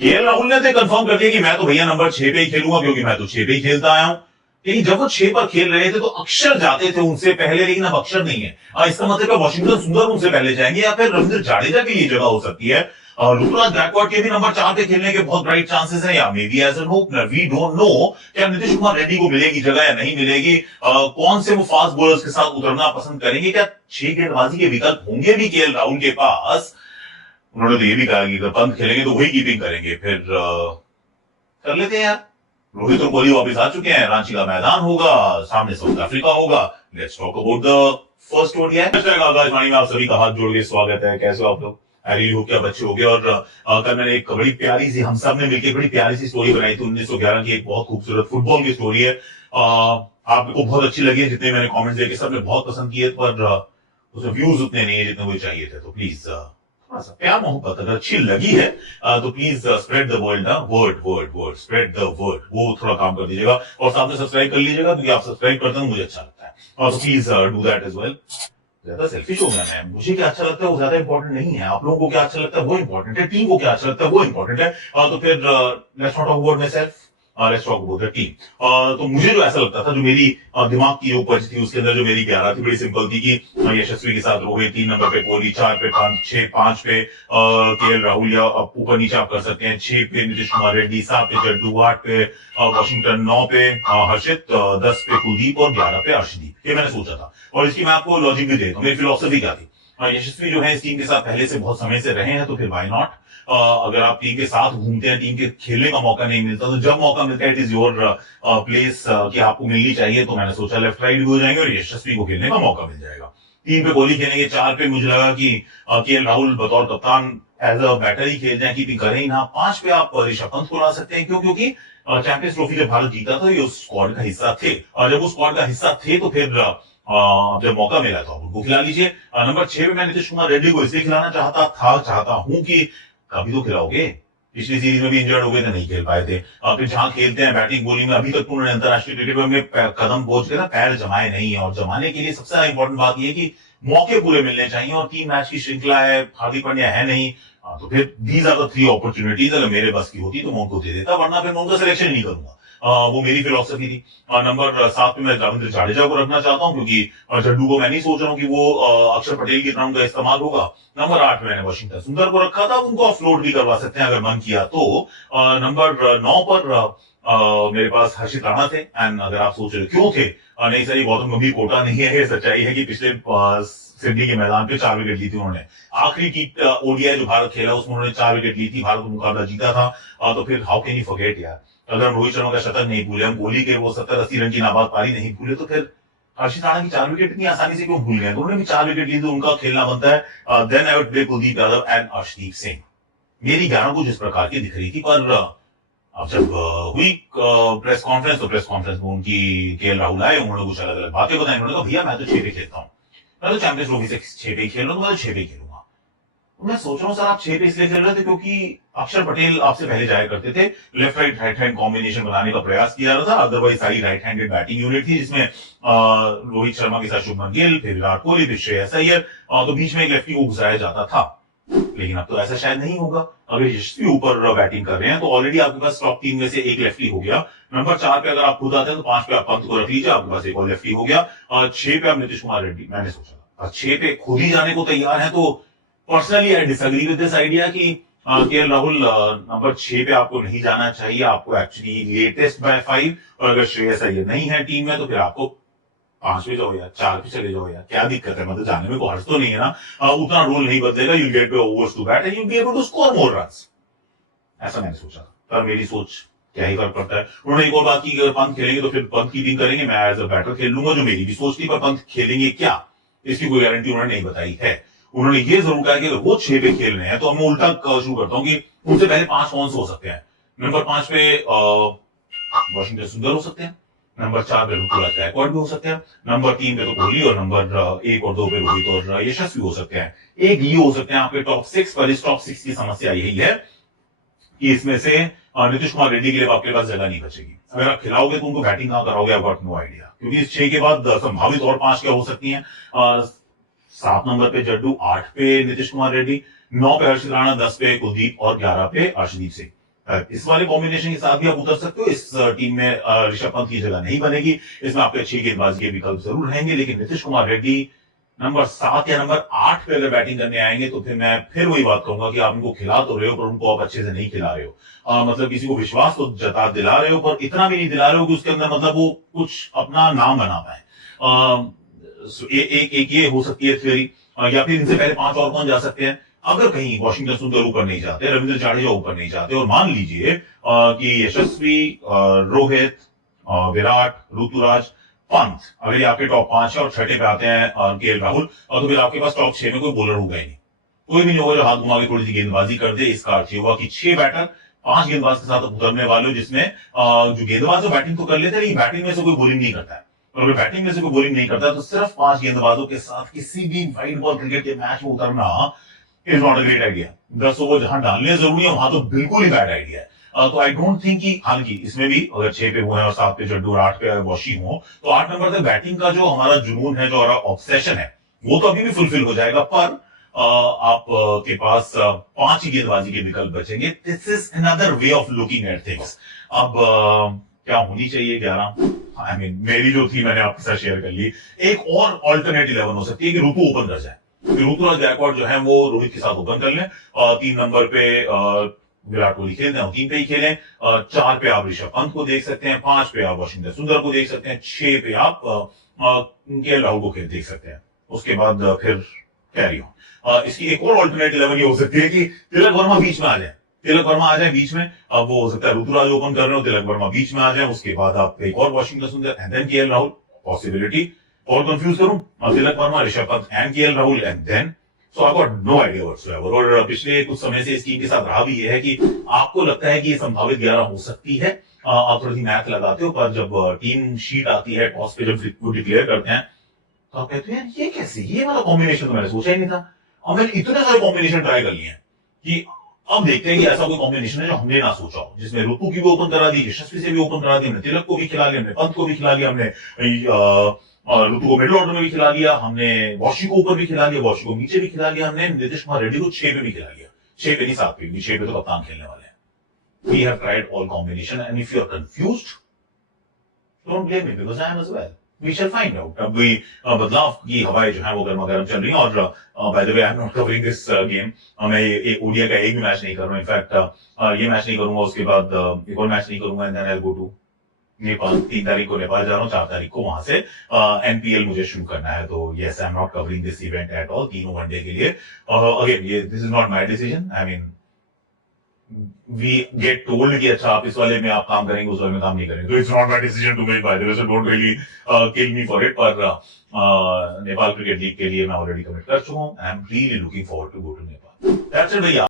KL Rahul ने तो confirm कर दिया कि मैं तो भैया नंबर 6 पे ही खेलूंगा, क्योंकि मैं तो 6 पे ही खेलता आया हूं। लेकिन जब वो 6 पर खेल रहे थे तो अक्षर जाते थे उनसे पहले, लेकिन अब अक्षर नहीं है। इसका मतलब है वॉशिंगटन सुंदर उनसे पहले जाएंगे, या फिर रविंद्र जाडेजा के लिए जगह हो सकती है। ऋतुराज गायकवाड़ के भी नंबर 4 पे खेलने के बहुत ब्राइट चांसेस हैं, या maybe as an opener, we don't know. क्या नीतीश कुमार रेड्डी को मिलेगी जगह या नहीं मिलेगी? कौन से वो फास्ट बॉलर्स के साथ उतरना पसंद करेंगे? क्या 6 गेंदबाजी के विकल्प होंगे भी केएल राहुल के पास? उन्होंने तो ये भी कहा कि अगर पंत खेलेंगे तो वही कीपिंग करेंगे। फिर कर लेते हैं यार। रोहित और कोहली वापस आ चुके हैं, रांची का मैदान होगा, सामने साउथ अफ्रीका होगा। Let's talk about the first ODI. Akashvani में आप सभी का हाथ जोड़ के स्वागत है। कैसे हो आप लोग? आई रियली होप कि आप अच्छे हो गए। और कल मैंने एक बड़ी प्यारी सी, हम सब ने मिलकर बड़ी प्यारी सी स्टोरी बनाई थी 1911 की। एक बहुत खूबसूरत फुटबॉल की स्टोरी है। आपको बहुत अच्छी लगी है, जितने मैंने कमेंट्स देखे सबने बहुत पसंद किए, पर उसमें व्यूज उतने नहीं है जितने मुझे चाहिए थे। तो प्लीज थोड़ा सा प्यार मोहब्बत अगर अच्छी लगी है तो please spread the world, word word word, spread the word, वो थोड़ा काम कर दीजिएगा। और साथ में सब्सक्राइब कर लीजिएगा, क्योंकि आप सब्सक्राइब करते हैं मुझे अच्छा लगता है। और तो please do that as well. ज्यादा सेल्फिश हो गया मैं, मुझे क्या अच्छा लगता है वो ज्यादा इंपॉर्टेंट नहीं है, आप लोगों को क्या अच्छा लगता है वो इंपॉर्टेंट है, टीम को क्या अच्छा लगता है वो इंपॉर्टेंट है। तो फिर let's not talk about my self, let's talk about the team. तो मुझे जो ऐसा लगता था, जो मेरी दिमाग की जो उपज थी उसके अंदर जो मेरी ग्यारह थी, बड़ी सिंपल थी कि यशस्वी के साथ रोहित, 3 नंबर पे कोहली, 4 पे पंत, 5 पे केएल राहुल, या ऊपर नीचे आप कर सकते हैं। 6 पे नीतीश कुमार रेड्डी, 7 पे जड्डू, 8 पे वॉशिंगटन, 9 पे हर्षित, 10 पे कुलदीप और 11 पे अर्शदीप। ये मैंने सोचा था, और इसकी मैं आपको लॉजिक भी देता हूँ, मेरी फिलोसफी क्या थी। यशस्वी जो है इस टीम के साथ पहले से बहुत समय से रहे हैं, तो फिर व्हाई नॉट। अगर आप टीम के साथ घूमते हैं, टीम के खेलने का मौका नहीं मिलता, तो जब मौका मिलता है इट इज योर प्लेस कि आपको मिलनी चाहिए। तो मैंने सोचा लेफ्ट राइट भी हो जाएंगे और यशस्वी को खेलने का मौका मिल जाएगा। 3 पे कोहली खेलेंगे, 4 पे मुझे लगा कि केएल राहुल बतौर कप्तान एज अ बैटर ही खेल जाए, कीपिंग करें ही ना। 5 पे आप ऋषभ पंत को ला सकते हैं, क्यों? क्योंकि चैंपियंस ट्रॉफी जब भारत जीता था ये उस स्क्वाड का हिस्सा थे, और जब उस स्क्वाड का हिस्सा थे तो फिर जब मौका मिला तो आप उनको खिला लीजिए। नंबर 6 पे मैं नीतीश कुमार रेड्डी को इसलिए खिलाना चाहता हूं कि कभी तो खिलाओगे। पिछली सीरीज में भी इंजर्ड हो गए थे, नहीं खेल पाए थे। फिर जहां खेलते हैं बैटिंग बॉलिंग में, अभी तक तो उन्होंने अंतरराष्ट्रीय क्रिकेट में अपने कदम बोझ के ना पैर जमाए नहीं है, और जमाने के लिए सबसे ज्यादा इंपॉर्टेंट बात यह कि मौके पूरे मिलने चाहिए। और 3 मैच की श्रृंखला है, हार्दिक पांड्या है नहीं, तो फिर दीज आर द 3 अपॉर्चुनिटीज। अगर मेरे बस की होती तो मैं उनको दे देता, वरना फिर मैं उनका सिलेक्शन नहीं करूंगा। वो मेरी फिलोसफी थी। नंबर 7 पे मैं रविंद्र जाडेजा को रखना चाहता हूं, क्योंकि जड्डू को मैं नहीं सोच रहा हूँ कि वो अक्षर पटेल की तरह उनका इस्तेमाल होगा। नंबर 8 में मैंने वॉशिंगटन सुंदर को रखा था, उनको ऑफलोड भी करवा सकते हैं अगर मन किया तो। नंबर 9 पर मेरे पास हर्षित राणा थे। एंड अगर आप सोच रहे क्यों थे, नहीं सर, ये गौतम गंभीर कोटा नहीं है। ये सच्चाई है कि पिछले सिडनी के मैदान पे 4 विकेट ली थी उन्होंने। आखिरी की ओडीआई जो भारत खेला उसमें उन्होंने 4 विकेट ली थी, भारत मुकाबला जीता था। तो फिर हाउ कैन यू फॉरगेट यार। अगर हम रोहित शर्मा का शतक नहीं भूले, हम कोहली के वो 70-80 रन की नाबाद पारी नहीं भूले, तो फिर हर्षित राणा की 4 विकेट इतनी आसानी से क्यों भूल गए? तो उन्होंने भी 4 विकेट ली, तो उनका खेलना बनता है। Then I would play Kuldeep Yadav and Arshdeep Singh. मेरी 11 कुछ इस प्रकार की दिख रही थी, पर अब जब हुई प्रेस कॉन्फ्रेंस, तो प्रेस कॉन्फ्रेंस में उनकी केएल राहुल आए, उन्होंने कुछ अलग अलग बातें बताई। उन्होंने कहा भैया मैं तो 6 पे खेलता हूँ, मैं तो चैंपियंस ट्रॉफी से 6 पे खेल रहा हूँ, तो मैं तो 6 पे खेलूंगा। तो मैं सोच रहा हूँ सर, आप 6 पे इसलिए खेल रहे थे क्योंकि अक्षर पटेल आपसे पहले जाया करते थे, लेफ्ट राइट हैंड कॉम्बिनेशन बनाने का प्रयास किया जा रहा था। अदरवाइज सारी राइट हैंडेड बैटिंग यूनिट थी, जिसमें रोहित शर्मा के साथ शुभमन गिल, फिर विराट कोहली, फिर श्रेयस अय्यर, तो बीच में एक लेफ्टी को घुसाया जाता था। लेकिन अब तो ऐसा शायद नहीं होगा। अगर यशस्वी ऊपर बैटिंग कर रहे हैं तो ऑलरेडी आपके पास टॉप 3 में से एक लेफ्टी हो गया। नंबर 4 पे अगर आप खुद आते हैं तो 5 पे आप पंत को रख लीजिए, आपके पास एक और लेफ्टी हो गया। और 6 पे आप नीतीश कुमार रेड्डी, मैंने सोचा और 6 पे खुद ही जाने को तैयार है। तो personally I disagree with this idea कि केएल राहुल नंबर 6 पे आपको नहीं जाना चाहिए, आपको एक्चुअली लेटेस्ट बाय 5। और अगर श्रेयस अय्यर नहीं है टीम में तो फिर आपको 5 पे जाओ यार, 4 पे चले जाओ यार, क्या दिक्कत है? मतलब जाने में कोई हर्ज तो नहीं है ना। उतना रोल नहीं बदलेगा, you get overs to bat and you be able to score more runs. ऐसा मैंने सोचा, पर मेरी सोच क्या ही फर्क पड़ता है। उन्होंने एक और बात की, अगर पंत खेलेंगे तो फिर पंत कीपिंग करेंगे, मैं एज अ बैटर खेल लूंगा, जो मेरी भी सोच थी। पर पंत खेलेंगे क्या, इसकी कोई गारंटी उन्होंने नहीं बताई है। उन्होंने ये जरूर कहा कि अगर वो 6 पे खेल रहे हैं तो मैं उल्टा शुरू करता हूँ कि उनसे पहले 5 कौन से हो सकते हैं। नंबर 5 पे वॉशिंगटन सुंदर हो सकते हैं, नंबर 4 पे ऋतुराज गायकवाड़ भी हो सकते हैं, नंबर 3 पे तो कोहली, और नंबर 1 और 2 पे रोहित और यशस्वी हो सकते हैं। एक ये हो सकते हैं आपके टॉप 6 पर। इस टॉप 6 की समस्या यही है कि इसमें से नीतीश कुमार रेड्डी के लिए आपके पास जगह नहीं बचेगी। अगर आप खिलाओगे तो उनको बैटिंग कहां कराओगे, आई गॉट नो आइडिया। क्योंकि इस 6 के बाद संभावित और 5 क्या हो सकती हैं। 7 नंबर पे जड्डू, 8 पे नीतीश कुमार रेड्डी, 9 पे हर्षित राणा, 10 पे कुलदीप और 11 पे अर्शदीप सिंह। इस वाले कॉम्बिनेशन के साथ भी आप उतर सकते हो। इस टीम में ऋषभ पंत की जगह नहीं बनेगी, इसमें आपके अच्छी गेंदबाजी के विकल्प जरूर रहेंगे, लेकिन नीतीश कुमार रेड्डी नंबर 7 या नंबर 8 पे अगर बैटिंग करने आएंगे तो फिर मैं फिर वही बात कहूंगा कि आप उनको खिला तो रहे हो, पर उनको आप अच्छे से नहीं खिला रहे हो। मतलब किसी को विश्वास तो दिला रहे हो, पर इतना भी नहीं दिला रहे हो कि उसके अंदर मतलब वो कुछ अपना नाम बना पाए। एक ये हो सकती है थ्योरी, या फिर इनसे पहले 5 और कौन जा सकते हैं। अगर कहीं वॉशिंगटन सुंदर ऊपर नहीं जाते, रविंद्र जाडेजा ऊपर नहीं जाते, और मान लीजिए कि यशस्वी, रोहित, विराट, ऋतुराज, पंत अगर ये आपके टॉप 5 है और छठे पे आते हैं केएल राहुल, और तो फिर आपके पास टॉप 6 में कोई बॉलर होगा ही नहीं, कोई भी नहीं होगा जो हाथ घुमा के थोड़ी सी गेंदबाजी कर दे। इसका अर्थ ये हुआ कि 6 बैटर 5 गेंदबाज के साथ उतरने वाले हो, जिसमें जो गेंदबाज जो बैटिंग तो कर लेते हैं, लेकिन बैटिंग में से कोई बॉलिंग नहीं करता है। और अगर बैटिंग में से कोई बॉलिंग नहीं करता तो सिर्फ 5 गेंदबाजों के साथ किसी भी वाइड बॉल क्रिकेट के मैच में उतरना is not a great idea. 10 over जहां डालने जरूरी है वहां तो बिल्कुल ही बैड आइडिया है। तो आई डोंट थिंक कि, हालांकि इसमें भी अगर 6 पे हुए हैं और 7 पे जड्डू और 8 पे वॉशी हो, तो 8 नंबर तक बैटिंग का जो हमारा जुनून है, जो हमारा ऑब्सेशन है, वो तो अभी भी फुलफिल हो जाएगा। पर आप के पास 5 ही गेंदबाजी के विकल्प बचेंगे। This is another way of looking at things. अब क्या होनी चाहिए 11, आई मीन मेरी जो थी मैंने आपके साथ शेयर कर ली। एक और ऑल्टरनेट 11 हो सकती है कि ऋतु ओपन कर जाए, ऋतुराज गायकवाड़ जो है वो रोहित के साथ ओपन कर लें, 3 नंबर पे विराट कोहली खेलते हैं, 3 पे ही खेलें, 4 पे आप ऋषभ पंत को देख सकते हैं, 5 पे आप वॉशिंगटन सुंदर को देख सकते हैं, 6 पे आप केएल राहुल को देख सकते हैं। उसके बाद फिर कैरी ऑन। इसकी एक और ऑल्टरनेट 11 ये हो सकती है कि तिलक वर्मा बीच में आ जाए, तिलक वर्मा आ जाए बीच में। अब वो हो सकता है ऋतुराज ओपन कर रहे हो, तिलक वर्मा बीच में आ जाए, उसके बाद आप एक और Washington Sundar and then KL Rahul, possibility. और कंफ्यूज करूं, Tilak Varma, Rishabh Pant and KL Rahul and then, so I got no idea whatsoever. और पिछले कुछ समय से इस टीम के साथ रहा भी ये है कि आपको लगता है कि ये संभावित 11 हो सकती है, आप थोड़ी सी मैथ लगाते हो, पर जब टीम शीट आती है, टॉस पे जब वो डिक्लेयर करते हैं, तो आप कहते हो यार ये कैसे, ये वाला कॉम्बिनेशन तो मैंने सोचा ही नहीं था। और मैंने इतने सारे कॉम्बिनेशन ट्राई कर लिए हैं कि अब देखते हैं कि ऐसा कोई कॉम्बिनेशन है जो हमने ना सोचा हो, जिसमें ऋतु की भी ओपन करा दी, यशस्वी से भी ओपन करा दी, हमने तिलक को भी खिला लिया, हमने पंत को भी खिला लिया, हमने ऋतु को मिडिल ऑर्डर में भी खिला लिया, हमने वॉशी को ऊपर भी खिला लिया, वॉशी को नीचे भी खिला लिया, हमने नीतीश कुमार रेड्डी को 6 पे भी खिला लिया। 6 पे नहीं 7 पे भी, 6 पे तो कप्तान खेलने वाले हैं। We have tried all combination and if you are confused, don't blame me because I am as well. We shall find out. अब भी बदलाव की हवाएं जो है वो गर्मा गर्म चल रही हैं। और bye the way I am not covering this game, मैं ओडीआई का एक भी मैच नहीं कर रहा हूं। इनफैक्ट ये मैच नहीं करूंगा, उसके बाद एक और मैच नहीं करूंगा, and then I will go to Nepal. 3 तारीख को नेपाल जा रहा हूँ, 4 तारीख को वहां से एनपीएल मुझे शुरू करना है। तो yes, I am not covering this event at all, तीनों वनडे के लिए। अगेन ये this is not my decision, I mean we get told कि अच्छा आप इस वाले में आप काम करेंगे, उस वाले में काम नहीं करेंगे, तो it's not my decision to make, by the way, so don't really kill me for it. पर नेपाल क्रिकेट लीग के लिए मैं ऑलरेडी कमिट कर चुका हूं। I am really looking forward to go to Nepal. That's it भैया।